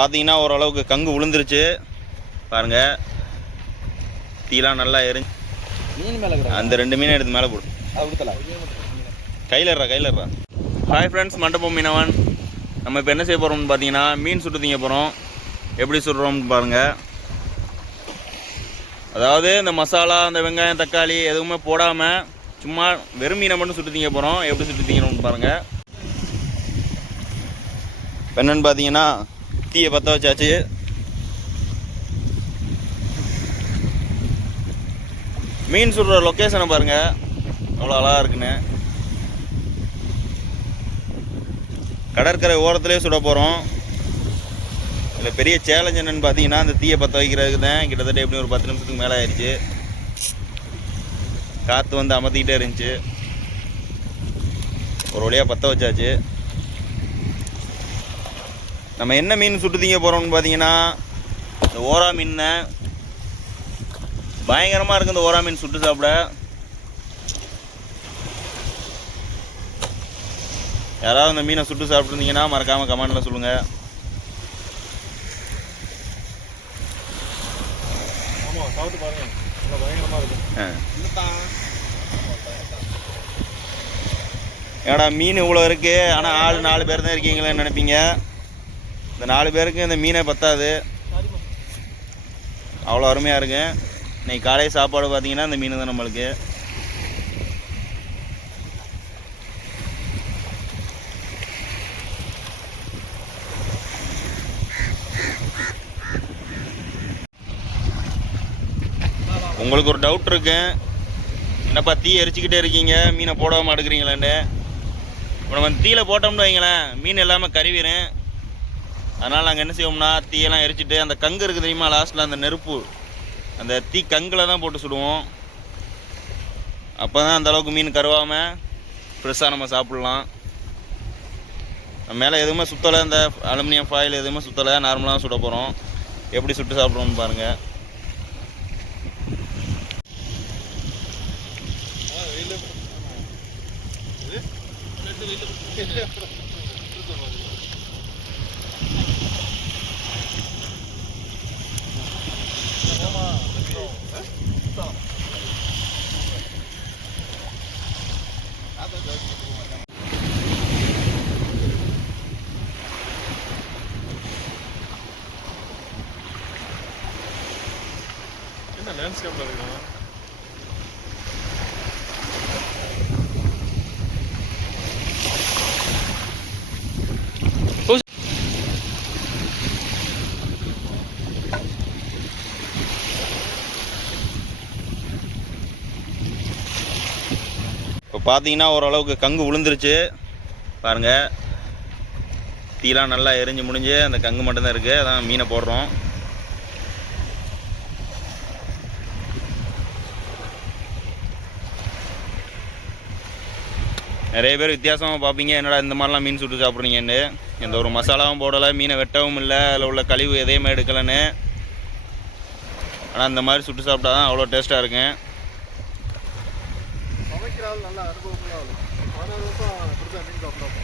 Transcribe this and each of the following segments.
பார்த்தீங்கன்னா ஓரளவுக்கு கங்கு விழுந்துருச்சு பாருங்க. தீலாம் நல்லா எரிஞ்சு மீன் மேலே அந்த ரெண்டு மீனை எடுத்து மேலே போடு அது கொடுத்தல கையிலறா கையிலறா ஹாய் ஃப்ரெண்ட்ஸ் மண்டபம் மீனவன். நம்ம இப்போ என்ன செய்ய போகிறோம்னு பார்த்தீங்கன்னா மீன் சுட்டு திங்க போகிறோம் எப்படி சுடுறோம்னு பாருங்கள் அதாவது இந்த மசாலா இந்த வெங்காயம் தக்காளி எதுவுமே போடாமல் சும்மா வெறும் மீனை மட்டும் சுட்டு திங்க போகிறோம் எப்படி சுட்டு திங்கணும்னு பாருங்கள் என்னன்னு பார்த்தீங்கன்னா தீயை பற்ற வச்சாச்சு மீன் சுடுற லொக்கேஷனை பாருங்கள் அவ்வளோ அழகாக இருக்குன்னு கடற்கரை ஓரத்துலேயே சுட போகிறோம் இதில் பெரிய சேலஞ்ச் என்னன்னு பார்த்தீங்கன்னா அந்த தீயை பற்ற வைக்கிறதுக்கு தான் கிட்டத்தட்ட எப்படியும் ஒரு பத்து நிமிஷத்துக்கு மேலே ஆயிடுச்சு காற்று வந்து அமர்த்திக்கிட்டே இருந்துச்சு. ஒரு வழியாக பற்ற வச்சாச்சு. நம்ம என்ன மீன் சுட்டு திங்க போகிறோம்னு பார்த்தீங்கன்னா இந்த ஓரா மீன் பயங்கரமாக இருக்குது இந்த ஓரா மீன் சுட்டு சாப்பிட. யாராவது இந்த மீனை சுட்டு சாப்பிட்ருந்தீங்கன்னா மறக்காமல் கமெண்டில் சொல்லுங்கள் ஏடா மீன் இவ்வளோ இருக்குது ஆனால் ஆள் நாலு பேர் தான் இருக்கீங்களேன்னு நினைப்பீங்க. இந்த நாலு பேருக்கு இந்த மீனே பத்தாது. அவ்வளோ அருமையாக இருக்கு. இன்றைக்கி காலை சாப்பாடு பார்த்தீங்கன்னா இந்த மீன் தான் நம்மளுக்கு. உங்களுக்கு ஒரு டவுட் இருக்கு. என்னப்பா தீ எரிச்சிக்கிட்டே இருக்கீங்க? மீனை போடாமல் அடுக்குறீங்களான்னு இப்போ நம்ம தீயில போட்டோம்னு வைங்களேன் மீன் எல்லாமே கருவிடும் அதனால் நாங்கள் என்ன செய்வோம்னா தீயெல்லாம் எரிச்சிட்டு அந்த கங்கு இருக்குது தெரியுமா லாஸ்ட்டில் அந்த நெருப்பு. அந்த தீ கங்கில் தான் போட்டு சுடுவோம். அப்போ தான் அந்தளவுக்கு மீன் கருவாமல் ஃப்ரெஷ்ஷாக நம்ம சாப்பிட்லாம். மேலே எதுவுமே சுத்தலை இந்த அலுமினியம் ஃபாயில் எதுவுமே சுத்தலை நார்மலாக சுட போகிறோம் எப்படி சுட்டு சாப்பிட்றோம்னு பாருங்கள் என்ன லேண்ட்ஸ்கேப்பில் இருக்கிறோம் பார்த்தீங்கன்னா ஓரளவுக்கு கங்கு விழுந்துருச்சு பாருங்கள் தீலாம் நல்லா எரிஞ்சு முடிஞ்சு அந்த கங்கு மட்டும்தான் இருக்குது அதான் மீனை போடுறோம். நிறைய பேர் வித்தியாசமாக பார்ப்பீங்க. என்னடா இந்த மாதிரிலாம் மீன் சுட்டு சாப்பிட்றீங்கன்னு. எந்த ஒரு மசாலாவும் போடலை மீனை வெட்டவும் இல்லை. அதில் உள்ள கழிவு எதையுமே எடுக்கலைன்னு. ஆனால் இந்த மாதிரி சுட்டு சாப்பிட்டா தான் அவ்வளோ டேஸ்ட்டாக இருக்கும். ஆள் நல்லா அனுபவமுள்ள ஆள் பதினாறு வருஷம் மீன் சாப்பிட்றோம்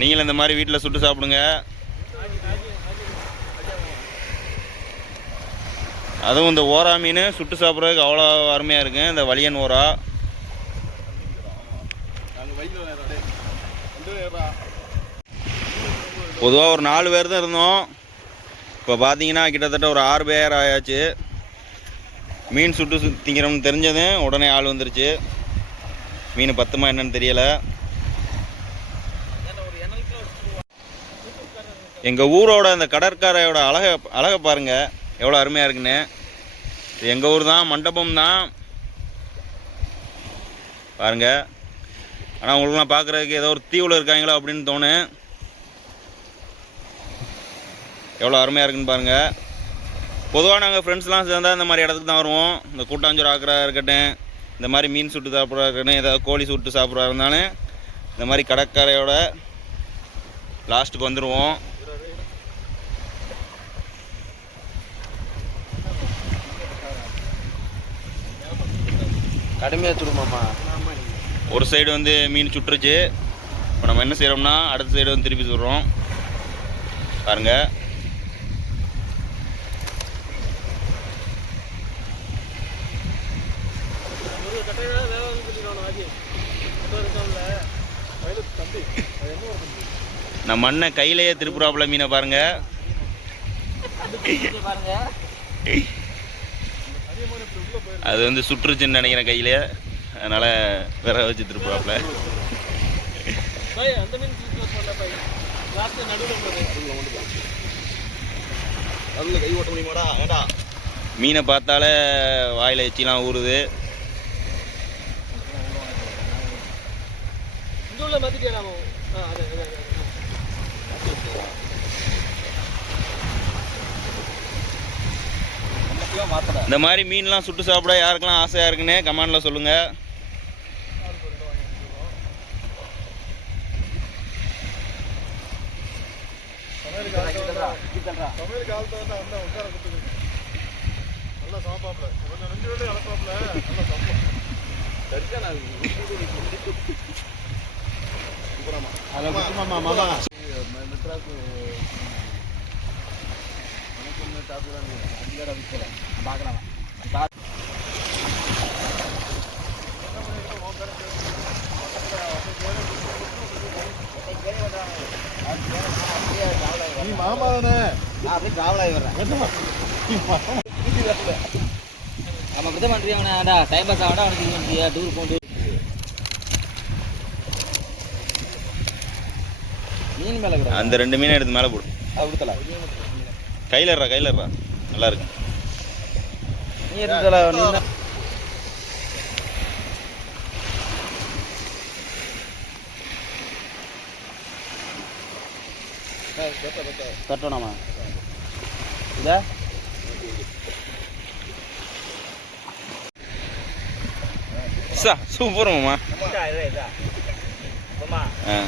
நீங்களும் இந்த மாதிரி வீட்டில் சுட்டு சாப்பிடுங்க. அதுவும் இந்த ஓரா மீன் சுட்டு சாப்பிட்றதுக்கு அவ்வளோ அருமையாக இருக்கும் இந்த வலியன் ஓரா. பொதுவாக ஒரு நாலு பேர் தான் இருந்தோம். இப்போ பார்த்தீங்கன்னா கிட்டத்தட்ட ஒரு ஆறு பேர் ஆயாச்சு. மீன் சுட்டு திங்கிறோம்னு தெரிஞ்சதும் உடனே ஆள் வந்துருச்சு. மீன் பத்துமா என்னன்னு தெரியலை. எங்கள் ஊரோட அந்த கடற்கரையோட அழகை அழகை பாருங்கள் எவ்வளோ அருமையாக இருக்குன்னு. எங்கள் ஊர் தான் மண்டபம் தான். பாருங்கள் ஆனால் உங்களுக்குலாம் பார்க்குறதுக்கு ஏதோ ஒரு தீவில் இருக்காங்களோ அப்படின்னு தோணும் எவ்வளோ அருமையாக இருக்குன்னு பாருங்கள் பொதுவாக நாங்கள் ஃப்ரெண்ட்ஸ்லாம் சேர்ந்தா இந்த மாதிரி இடத்துக்கு தான் வருவோம். இந்த கூட்டாஞ்சோறு ஆக்கிறதா இருக்கட்டும் இந்த மாதிரி மீன் சுட்டு சாப்பிட்றதா இருக்கட்டும் ஏதாவது கோழி சுட்டு சாப்பிட்றதா இருந்தாலும் இந்த மாதிரி கடற்கரையோட லாஸ்ட்டுக்கு வந்துடுவோம் கடுமையாக சுடுமாம்மா ஒரு சைடு வந்து மீன் சுட்டுருச்சு. இப்போ நம்ம என்ன செய்கிறோம்னா அடுத்த சைடு வந்து திருப்பி சுடுறோம். பாருங்க ஒரு கட்டையில வேலை வந்து சொல்லிடுவான் ஆகி கட்டை இருக்கான்ல வயலு தம்பி அது என்ன ஒரு தம்பி நம்ம அண்ணன் கையிலேயே திருப்புறாப்புல மீனை பாருங்க. அது வந்து சுற்றுச்சுன்னு நினைக்கிறேன் கையில. அதனால விற வச்சு திருப்புறாப்புல. மீனை பார்த்தாலே வாயில எச்சிலாம் ஊறுது இந்த உள்ள மாத்திட்டே ஆ அது இந்த மாதிரி மீன்லாம் சுட்டு சாப்பிட யாருக்கெல்லாம் ஆசையா இருக்குன்னு கமெண்ட்ல சொல்லுங்க. சமையலுக்கு ஆள் சமையலுக்கு ஆள் தான் வந்தா உட்கார கொடுத்துருக்கு நல்லா சாப்பாப்புல கொஞ்சம் நீ மாமா தானே அப்படியே காவலாகி வர்றேன் நம்ம அப்படிதான் பண்றியா அவனா? டைம் பாஸ் ஆகடா அவனுக்கு இது டூர் போண்டு மீன் மேல அந்த ரெண்டு மீனை எடுத்து மேலே போடு. அது விடுத்தல கையில இருறா கையில இருறா நல்லா இருக்கு. நீ எடுத்தல நீ என்ன? தட்டணுமா இதா சா சூப்பர் மாமா இதா இதா இதா போமா ஆ அம்மா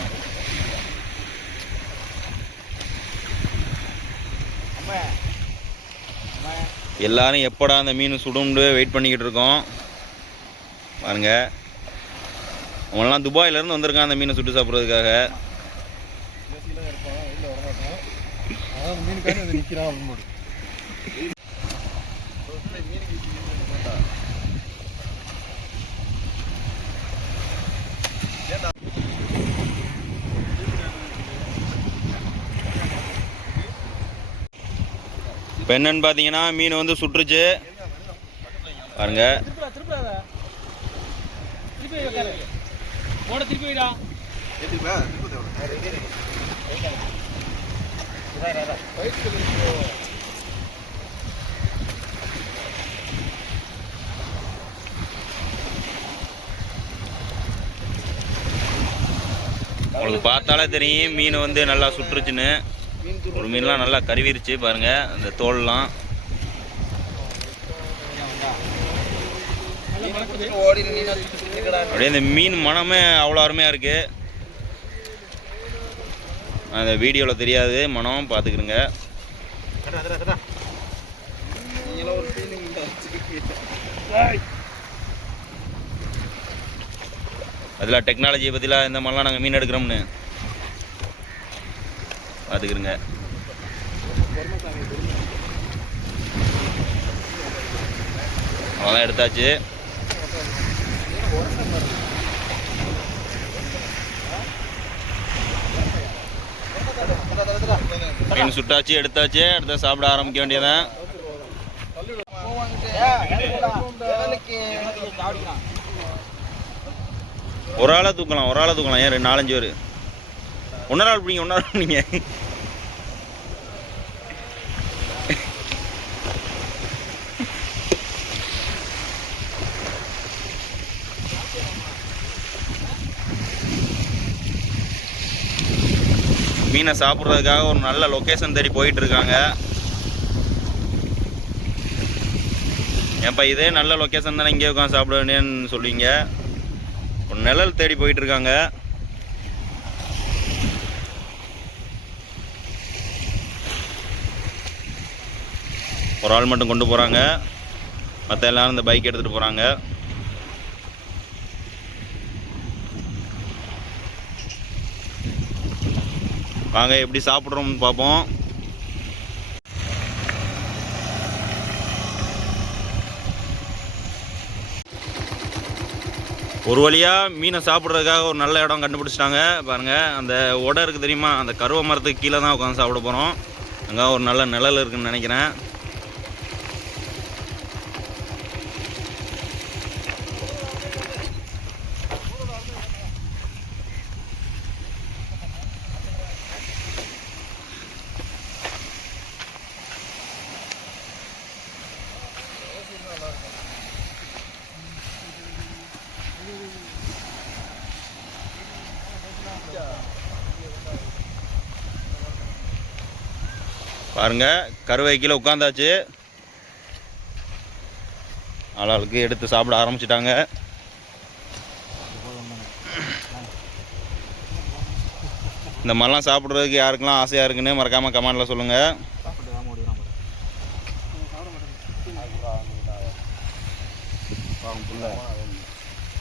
அம்மா எல்லாரும் எப்படா அந்த மீன் சுடும்னு வெயிட் பண்ணிக்கிட்டு இருக்கோம். பாருங்க. அவங்களாம் துபாயிலேருந்து வந்திருக்கான் அந்த மீனை சுட்டு சாப்பிட்றதுக்காக. நிற்கிறான் அப்படின்னு போடு இப்போ என்னன்னு பார்த்தீங்கன்னா மீன் வந்து சுட்டுருச்சு. பாருங்க. உங்களுக்கு பார்த்தாலே தெரியும் மீன் வந்து நல்லா சுட்டுருச்சுன்னு. ஒரு மீன்லாம் நல்லா கருவிருச்சு பாருங்க அந்த தோல்லாம். அப்படியே இந்த மீன் மனமே அவ்வளோ அருமையாக இருக்கு. அந்த வீடியோவில் தெரியாது மனம் பார்த்துக்கிறங்க அதில் டெக்னாலஜியை பற்றிலாம் இந்த மாதிரிலாம் நாங்கள் மீன் எடுக்கிறோம்னு. பார்த்துக்கிறங்க அவ்வளோதான் எடுத்தாச்சு. மீன் சுட்டாச்சு எடுத்தாச்சு. அடுத்த சாப்பிட ஆரம்பிக்க வேண்டியதான் ஒரு ஆளை தூக்கலாம் ஒரு ஆளை தூக்கலாம். ஏன் ரெண்டு நாலஞ்சு பேர்? ஒன்றரை ஆள் பிடிங்க ஒன்றரை ஆள் பிடிங்க. மீனை சாப்பிட்றதுக்காக ஒரு நல்ல லொக்கேஷன் தேடி போயிட்டு இருக்காங்க ஏன்ப்பா இதே நல்ல லொக்கேஷன் தானே இங்கே உட்காந்து சாப்பிட வேண்டியன்னு சொல்லுவீங்க ஒரு நிழல் தேடி போயிட்டு இருக்காங்க ஒரு ஆள் மட்டும் கொண்டு போகிறாங்க மற்ற எல்லாரும் இந்த பைக் எடுத்துகிட்டு போகிறாங்க வாங்க எப்படி சாப்பிட்றோம்னு பார்ப்போம். ஒரு வழியாக மீனை சாப்பிட்றதுக்காக ஒரு நல்ல இடம் கண்டுபிடிச்சிட்டாங்க. பாருங்கள் அந்த உடை இருக்குது தெரியுமா? அந்த கருவ மரத்துக்கு கீழே தான் உட்காந்து சாப்பிட போகிறோம் அங்கே ஒரு நல்ல நிழல் இருக்குதுன்னு நினைக்கிறேன். பாருங்க கருவை கீழே உட்காந்தாச்சு ஆளாளுக்கு எடுத்து சாப்பிட ஆரம்பிச்சிட்டாங்க. இந்த மாதிரிலாம் சாப்பிட்றதுக்கு யாருக்கெல்லாம் ஆசையாக இருக்குன்னு மறக்காமல் கமெண்டில் சொல்லுங்கள்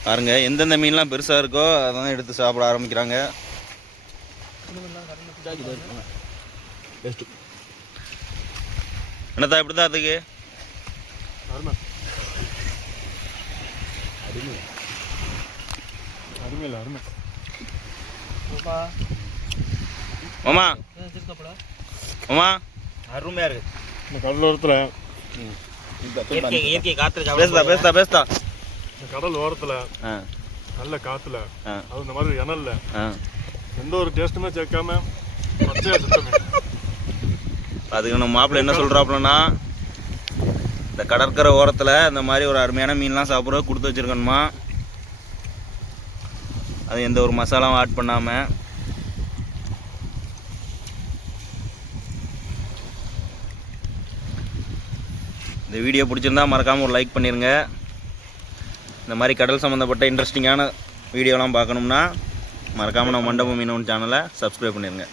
பாருங்க எந்தெந்த மீன்லாம் பெருசாக இருக்கோ அதான் எடுத்து சாப்பிட ஆரம்பிக்கிறாங்க. என்னத்தா இப்படி தான் அதுக்கு? அருமை. அருமை. அருமை இல்லை அருமை. மாமா. மாமா. அருமையாக இருக்கு. இந்த கடலோரத்தில் இயற்கை காற்று பேசுதா பேசுதா பேசுதா இந்த கடல் ஓரத்தில் ஆ. நல்ல காற்றுல ஆ. அது இந்த மாதிரி இணல்ல ஆ. எந்த ஒரு டேஸ்ட்டுமே சேர்க்காம பச்சையா சுத்தம் அதுக்கு நம்ம மாப்பிள்ளை என்ன சொல்கிறாப்புலன்னா இந்த கடற்கரை ஓரத்தில் இந்த மாதிரி ஒரு அருமையான மீன்லாம் சாப்பிட்ற கொடுத்து வச்சுருக்கணுமா? அது எந்த ஒரு மசாலாவும் ஆட் பண்ணாமல் இந்த வீடியோ பிடிச்சிருந்தா மறக்காமல் ஒரு லைக் பண்ணிடுங்க இந்த மாதிரி கடல் சம்மந்தப்பட்ட இன்ட்ரெஸ்டிங்கான வீடியோலாம் பார்க்கணும்னா மறக்காமல் நம்ம மண்டபம் மீனவன் சேனலை சப்ஸ்கிரைப் பண்ணிடுங்க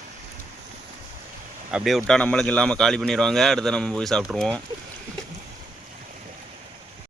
அப்படியே விட்டா நம்மளுக்கு இல்லாமல் காலி பண்ணிடுவாங்க அடுத்து நம்ம போய் சாப்பிட்ருவோம்